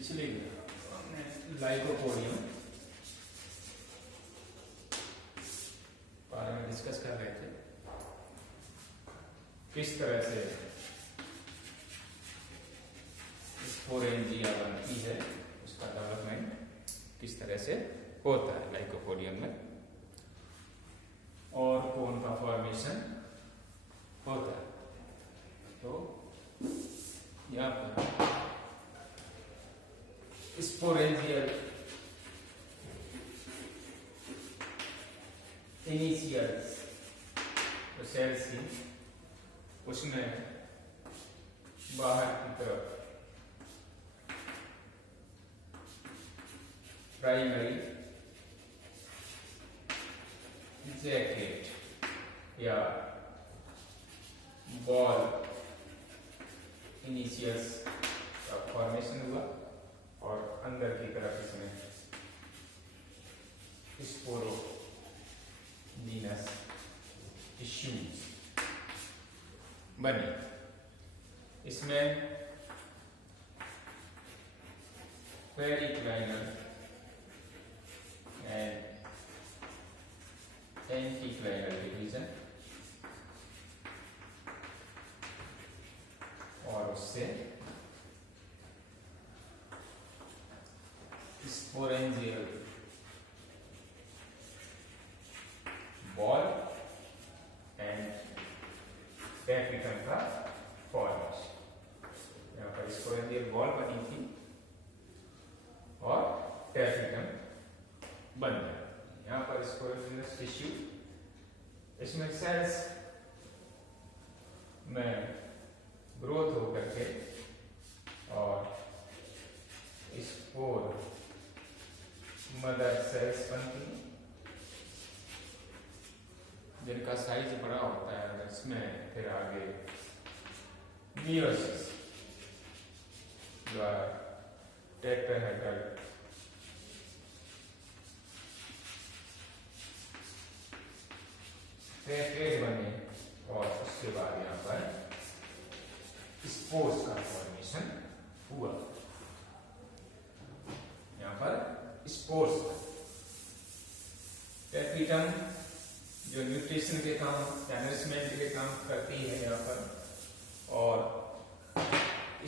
पिछले हमने लाइकोपोडियम बारे में डिस्कस कर रहे थे, किस तरह से स्पोरेंजिया बनती है, उसका डेवलपमेंट किस तरह से होता है लाइकोपोडियम में, और कोन का फॉर्मेशन होता है। तो यहाँ पर स्पोरेंजियल इनिशियल जो सेल्स थी उसमें बाहर की तरफ प्राइमरी जैकेट या बॉल इनिशियल्स का फॉर्मेशन हुआ और अंदर की तरफ इसमें स्पोरोजीनस टिश्यूज बने। इसमें पेरिक्लाइनल एंड एंटीक्लाइनल डिवीजन और उससे स्पोरेंजियल बॉल एंड टैपिटम का फॉर्मेशन। यहाँ पर स्पोरेंजियल बॉल बनी थी और टैपिटम बन गया। यहाँ पर स्पोरेंजियस टिश्यू, इसमें सेल्स में ग्रोथ होकर के और स्पोर मदर सेल्स बनती हैं जिनका साइज बड़ा होता है। इसमें फिर आगे मियोसिस द्वारा टेट्राहेड्रल टेट्रेड बने और उसके बाद यहाँ पर स्पोर्स का फॉर्मेशन हुआ। यहाँ पर स्पोर्स टैपिटम जो न्यूट्रिशन के काम, नरिशमेंट के काम करती है यहाँ पर, और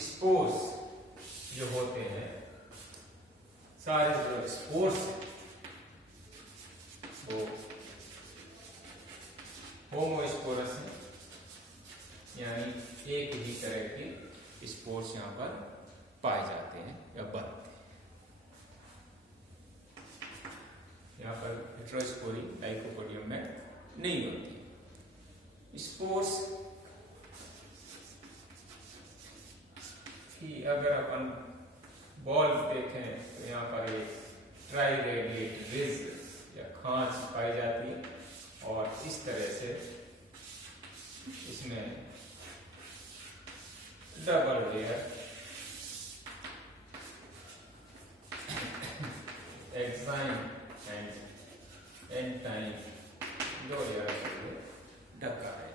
स्पोर्स जो होते हैं सारे जो स्पोर्स वो होमोस्पोरस है, यानी एक ही तरह के स्पोर्स यहाँ पर पाए जाते हैं या बनते हैं। यहाँ पर हेटेरोस्पोरी लाइकोपोडियम में नहीं होती। स्पोर्स की अगर अपन बॉल देखें तो यहाँ पर एक ट्राइरेडिएट रिज या खांच पाई जाती है और इस तरह से इसमें डबल लेयर एक्साइन एंड एंटाइन दो लेयर ढका है।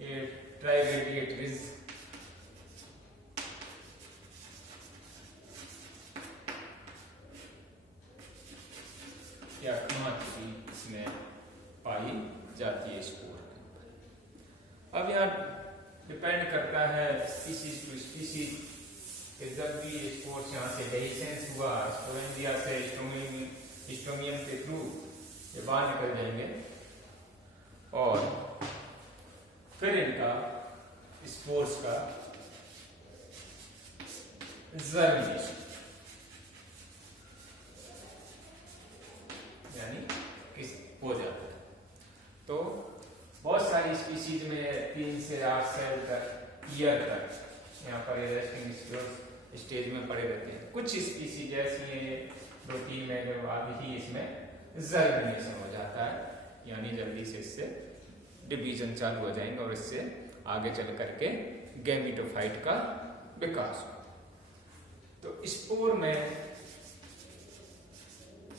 ये ट्राइरेडिएट रिज या खांच भी इसमें पाई जाती है स्पोर के ऊपर। अब यहाँ डिपेंड करता है स्पीसीज टू स्पीसीज कि जब भी स्पोर्स यहाँ से डेहिसेंस हुआ स्पोरेंजिया से हिस्टोमियम के थ्रू ये बाहर निकल जाएंगे और फिर इनका स्पोर्स का जर्मिनेशन यानी किस हो जाता है। तो बहुत सारी स्पीसीज में 3 से 8 सेल तक ईयर तक यहाँ पर रेस्टिंग स्टेज में पड़े रहते हैं। कुछ स्पीसीज ऐसी हैं 2-3 में जो आगे ही इसमें जर्मिनेशन हो जाता है, यानी जल्दी से इससे डिवीजन चालू हो जाएंगे और इससे आगे चल करके गैमेटोफाइट का विकास हो। तो स्पोर में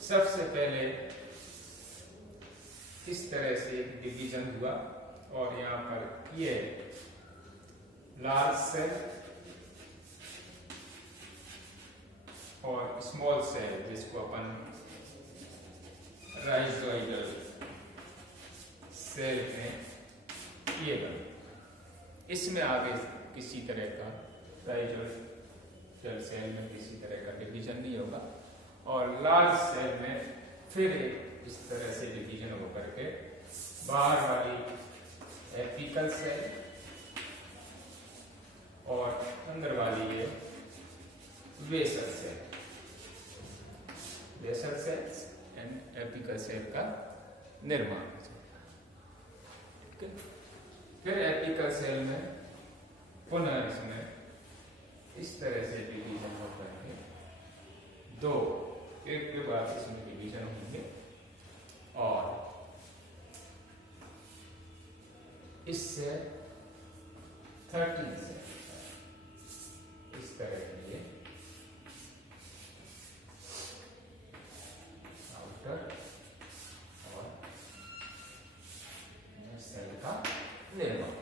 सबसे पहले किस तरह से डिवीजन हुआ और यहाँ पर ये लार्ज सेल और स्मॉल सेल जिसको अपन राइजोइडल सेल में ये बने। इसमें आगे किसी तरह का राइजोइडल सेल में किसी तरह का डिवीजन नहीं होगा और लार्ज सेल में फिर इस तरह से डिवीजन होकर के बाहर वाली एपिकल सेल और अंदर वाली ये vessel cell, vessel cells and apical cell का निर्माण हो जाएगा। ठीक है, फिर एपिकल सेल में पुनः इसमें इस तरह से डिवीजन होकर के दो एक के बाद इसमें डिवीजन होंगे और इससे 13 से इस तरह के लिए आउटर और सेल का निर्माण।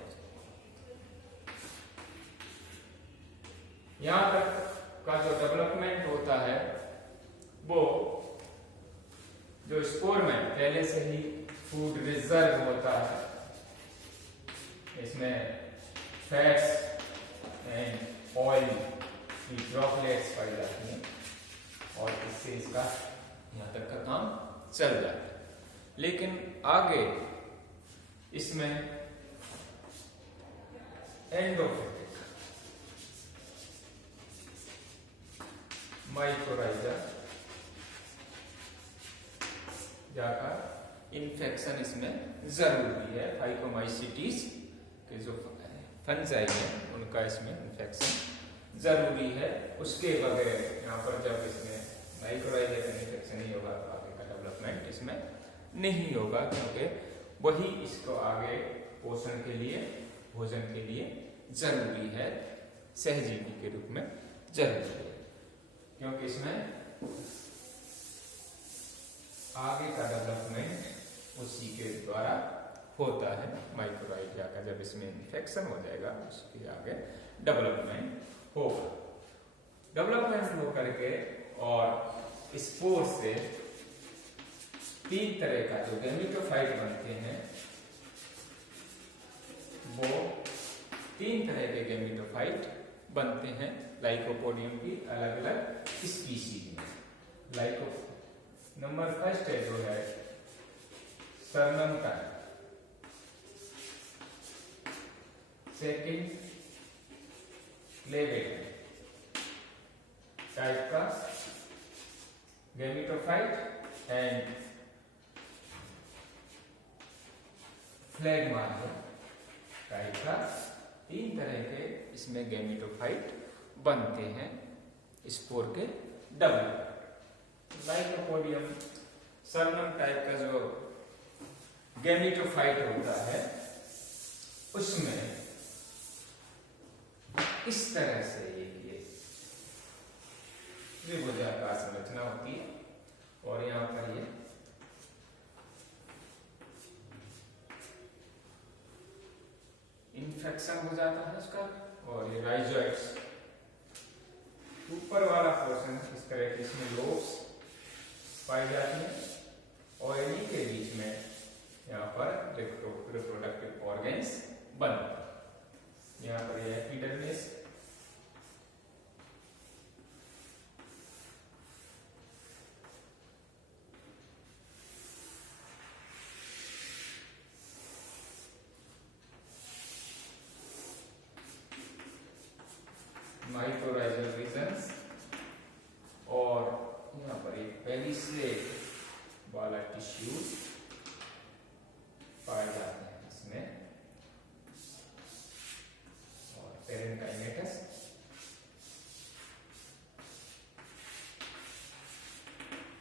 यहां तक का जो डेवलपमेंट होता है वो जो स्पोर में पहले से ही फूड रिजर्व होता है, इसमें फैट्स एंड ऑयल की ड्रॉपलेट्स पाई जाती हैं और इससे इसका यहाँ तक का काम चल जाता है। लेकिन आगे इसमें एंडोफिटिक माइक्रोराइजा जाकर इन्फेक्शन इसमें जरूरी है। फाइकोमाइसिटीज के जो फंजाई है उनका इसमें इन्फेक्शन जरूरी है। उसके बगैर यहाँ पर जब इसमें माइक्रोराइजा का इन्फेक्शन नहीं होगा तो आगे का डेवलपमेंट इसमें नहीं होगा, क्योंकि वही इसको आगे पोषण के लिए भोजन के लिए जरूरी है, सहजीवी के रूप में जरूरी है, क्योंकि इसमें आगे का डेवलपमेंट उसी के द्वारा होता है। माइक्रोराइजा का जब इसमें इन्फेक्शन हो जाएगा उसके आगे डेवलपमेंट होगा। डेवलपमेंट हो करके और स्पोर से 3 तरह का जो गैमेटोफाइट बनते हैं वो 3 तरह के गैमेटोफाइट बनते हैं लाइकोपोडियम की अलग अलग स्पीशीज में। लाइको नंबर फर्स्ट है जो है सरनम टाइप, सेकंड क्लेवेट टाइप का गैमेटोफाइट एंड फ्लैगमार्क टाइप का 3 तरह के इसमें गैमेटोफाइट बनते हैं स्पोर के डेवलपमेंट। लाइकोपोडियम सरनम टाइप का जो गैमेटोफाइट होता है उसमें इस तरह से ये त्रिभुजाकार संरचना होती है और यहां पर ये इन्फेक्शन हो जाता है उसका और ये राइजोइड्स ऊपर वाला पोर्शन इस तरह के इसमें लोब्स पाई जाती है और इन्हीं के बीच में यहाँ पर रिप्रोडक्टिव ऑर्गन्स बनते हैं। यहाँ पर यह एपिडर्मिस, माइक्रोराइजल रीजन्स और यहाँ पर एक पेनिस्लेट वाला टिश्यूज पाए जाते हैं इसमें और पेरेन्काइमेटस।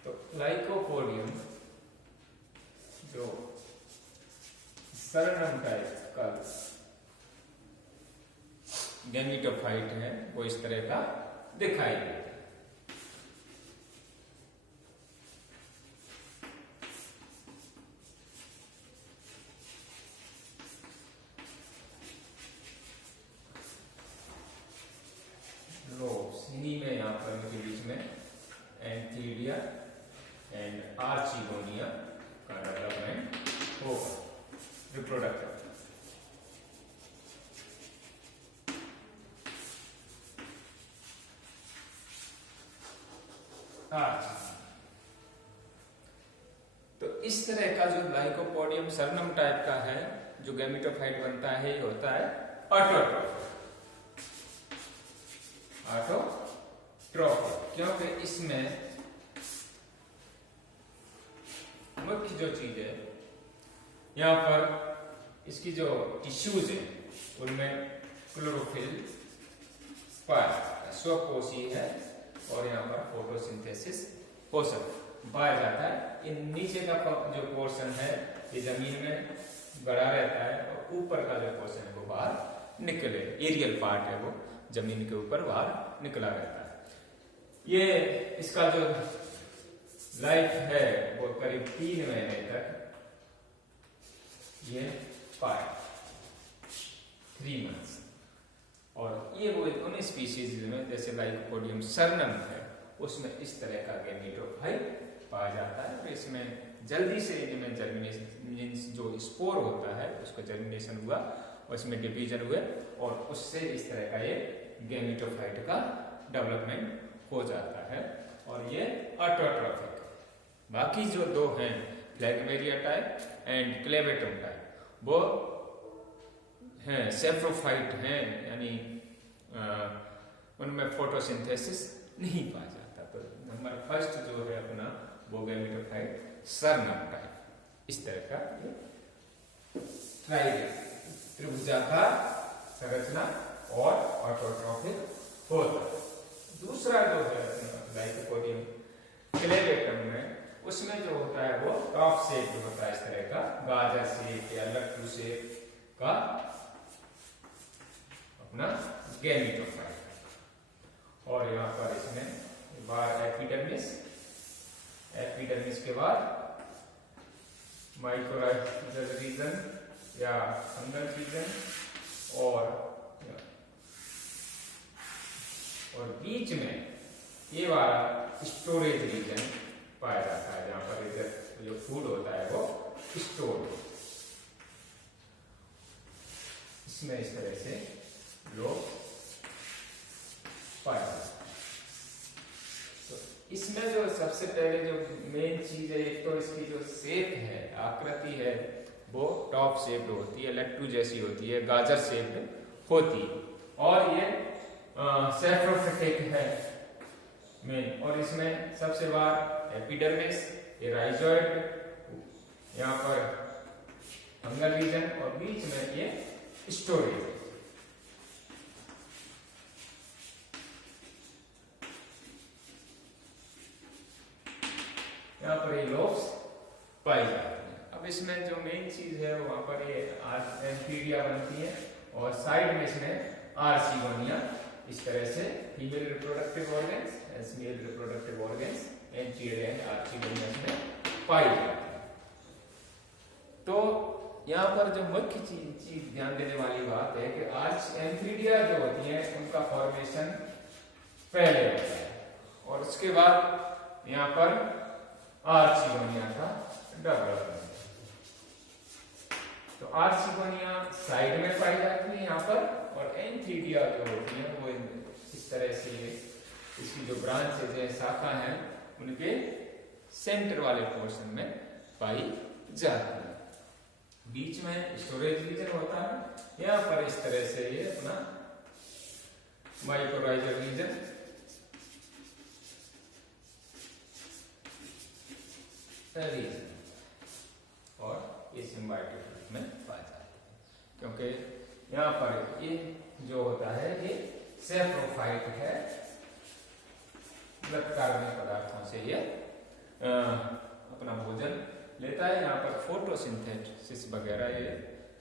तो लाइकोपोडियम जो सरनम टाइप का गैमेटोफाइट है वो इस तरह का दिखाई देता है। लोब्स इन्हीं में यहाँ पर इनके बीच में आर्चिगोनिया का डेवलपमेंट होगा रिप्रोडक्टिव। तो इस तरह का जो लाइकोपोडियम सरनम टाइप का है जो गैमेटोफाइट बनता है, ये होता है ऑटोट्रोफिक। ऑटोट्रोफिक क्योंकि इसमें मुख्य जो चीज है यहां पर इसकी जो टिश्यूज है उनमें क्लोरोफिल स्वकोशी है और यहाँ पर फोटोसिंथेसिस पाया जाता है। इन नीचे का जो पोर्शन है ये जमीन में गड़ा रहता है और ऊपर का जो पोर्शन है वो बाहर निकले, एरियल पार्ट है वो जमीन के ऊपर बाहर निकला रहता है। ये इसका जो लाइफ है वो करीब 3 महीने तक ये पाए, 3 मंथ्स। और ये वो उन स्पीशीज में जैसे लाइकोपोडियम सरनम है उसमें इस तरह का गैमेटोफाइट पाया जाता है। तो इसमें जल्दी से इनमें जर्मिनेशन जो स्पोर होता है उसका जर्मिनेशन हुआ, उसमें डिवीजन हुए और उससे इस तरह का ये गैमेटोफाइट का डेवलपमेंट हो जाता है और ये ऑटोट्रोफिक। बाकी जो 2 हैं फ्लैगमेरिया टाइप एंड क्लेवेटम टाइप वो हैं सेप्रोफाइट हैं, यानी उनमें फोटोसिंथेसिस नहीं पाया जाता। तो नंबर फर्स्ट जो है अपना वो गैमेटोफाइट सरनम टाइप, इस तरह का त्रिभुजाकार संरचना और ऑटोट्रोफिक होता है। दूसरा जो है लाइकोपोडियम क्लेवेटम में उसमें जो होता है वो टॉप शेप होता है, इस तरह का गाजर शेप या लट्टू शेप का अपना गैमेटोफाइट। और यहाँ पर इसमें बार एपिडर्मिस के बाद माइक्रोराइजल रीजन या फंगल रीजन और बीच में ये वाला स्टोरेज रीजन पाया जाता है जहां पर इधर जो फूड होता है वो स्टोर, इसमें इस तरह से लोग पाया जाता है। तो इसमें जो सबसे पहले जो मेन चीज है एक तो इसकी जो शेप है, आकृति है वो टॉप शेप्ड होती है, लट्टू जैसी होती है, गाजर शेप्ड होती है और ये सेप्रोफिटिक है मेन। और इसमें सबसे बाहर एपिडर्मिस, ये राइजोइड, यहाँ पर फंगल रीजन और बीच में ये स्टोरेज। यहाँ पर ये लोब्स पाई जाती हैं। अब इसमें जो मेन चीज है वहां पर ये एंथीरिया बनती है और साइड में इसमें आर्चिगोनिया, इस तरह से female reproductive organs, male reproductive organs, antheridia and archegonia में पाई जाती है। तो यहाँ पर जो मुख्य चीज ध्यान देने वाली बात है कि एंथीरिया जो होती है उनका फॉर्मेशन पहले होता है और उसके बाद यहाँ पर आर्चिगोनिया का डेवलपमेंट। तो आर्चिगोनिया साइड में पाई जाती है यहाँ पर और एंथीरिया जो होती है वो इस तरह से इसकी जो ब्रांचेज है, शाखा है, उनके सेंटर वाले पोर्शन में पाई जाती है। बीच में स्टोरेज रीजन होता है, यहाँ पर इस तरह से ये अपना माइक्रोराइजल रीजन और ये सिम्बायोटिक में पाया जाता है क्योंकि यहाँ पर ये जो होता है ये सेप्रोफाइट है, कार्बनिक पदार्थों से ये अपना भोजन लेता है। यहाँ पर फोटोसिंथेसिस वगैरह ये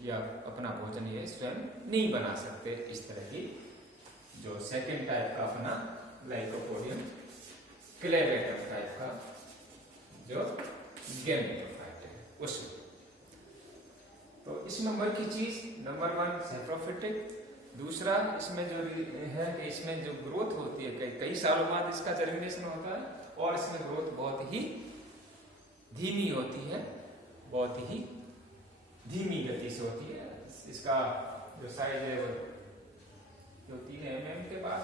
या अपना भोजन ये स्वयं नहीं बना सकते। इस तरह की जो सेकेंड टाइप का अपना लाइकोपोडियम क्लेवेटम टाइप का जो गैमेटोफाइट है उसमें। तो इसमें मुख्य चीज नंबर 1 सेप्रोफिटिक, दूसरा इसमें जो है कि इसमें जो ग्रोथ होती है कई सालों बाद इसका जर्मिनेशन होता है और इसमें ग्रोथ बहुत ही धीमी होती है, बहुत ही धीमी गति से होती है। इसका जो साइज है वो जो 3 mm के पास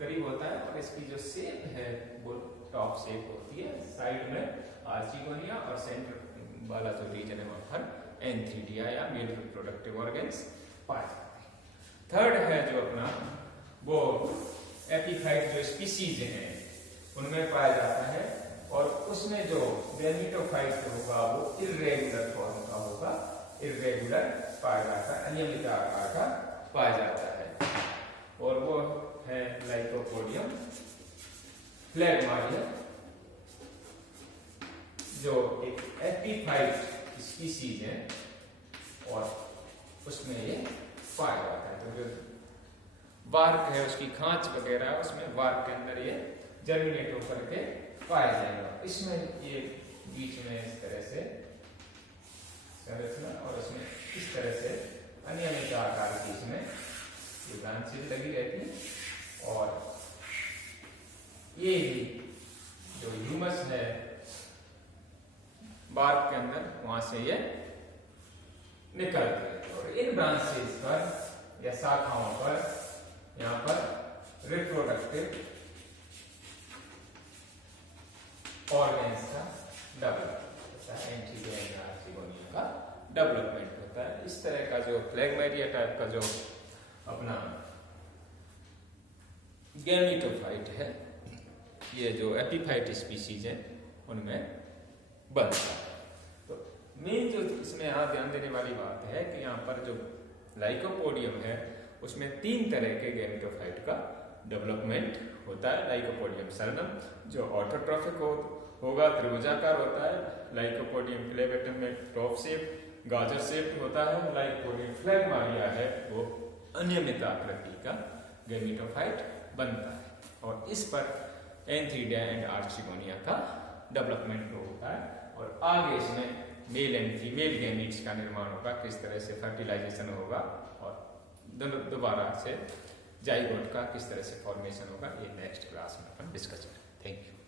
करीब होता है, और इसकी जो शेप है वो टॉप शेप होती है, साइड में आर्चिगोनिया और सेंटर वाला जो रीजन है वहां पर एंथीडिया या मेल रिप्रोडक्टिव ऑर्गन्स पाए जाते हैं। थर्ड है जो अपना वो एपीफाइट जो स्पीसीज हैं उनमें पाया जाता है, और उसमें जो गैमेटोफाइट होगा वो इर्रेगुलर फॉर्म का होगा, इर्रेगुलर पाया जाता है, अनियमित आकार का पाया जाता है, और वो है लाइकोपोडियम फ्लेगमारिया, जो एक एपीफाइट स्पीसीज है और उसमें ये पाया जाता है। तो जो वार्क है उसकी खांच वगैरह उसमें वार्क के अंदर ये जर्मिनेट होकर के पाया जाएगा। इसमें ये बीच में इस तरह से संरचना और इसमें इस तरह से अनियमित आकार की इसमें ये ब्रांचेज लगी रहती है, और ये भी जो ह्यूमस है बार्क के अंदर वहां से ये निकलते हैं, और इन ब्रांचेज पर या शाखाओं पर यहाँ पर रिप्रोडक्टिव ऑर्गन्स का डेवलपमेंट का डेवलपमेंट होता है। इस तरह का जो फ्लेगमेरिया टाइप का जो अपना गैमेटोफाइट है, ये जो एपीफाइट स्पीसीज है उनमें बनता है। तो मेन जो इसमें यहाँ ध्यान देने वाली बात है कि यहाँ पर जो लाइकोपोडियम है उसमें 3 तरह के गैमेटोफाइट का डेवलपमेंट होता है। लाइकोपोडियम सर्नम जो ऑटोट्रॉफिक होगा, त्रिभुजाकार होता है। लाइकोपोडियम क्लेवेटम में टॉप शेप गाजर शेप होता है। लाइकोपोडियम फ्लेगमारिया है वो अनियमित आकृति का गैमेटोफाइट बनता है, और इस पर एंथीडिया एंड आर्चिगोनिया का डेवलपमेंट होता है, और आगे इसमें मेल एंड फीमेल गैमीट्स का निर्माण होगा, किस तरह से फर्टिलाइजेशन होगा, और दोबारा से जाइगोट का किस तरह से फॉर्मेशन होगा, ये नेक्स्ट क्लास में अपन डिस्कस करें। Thank you.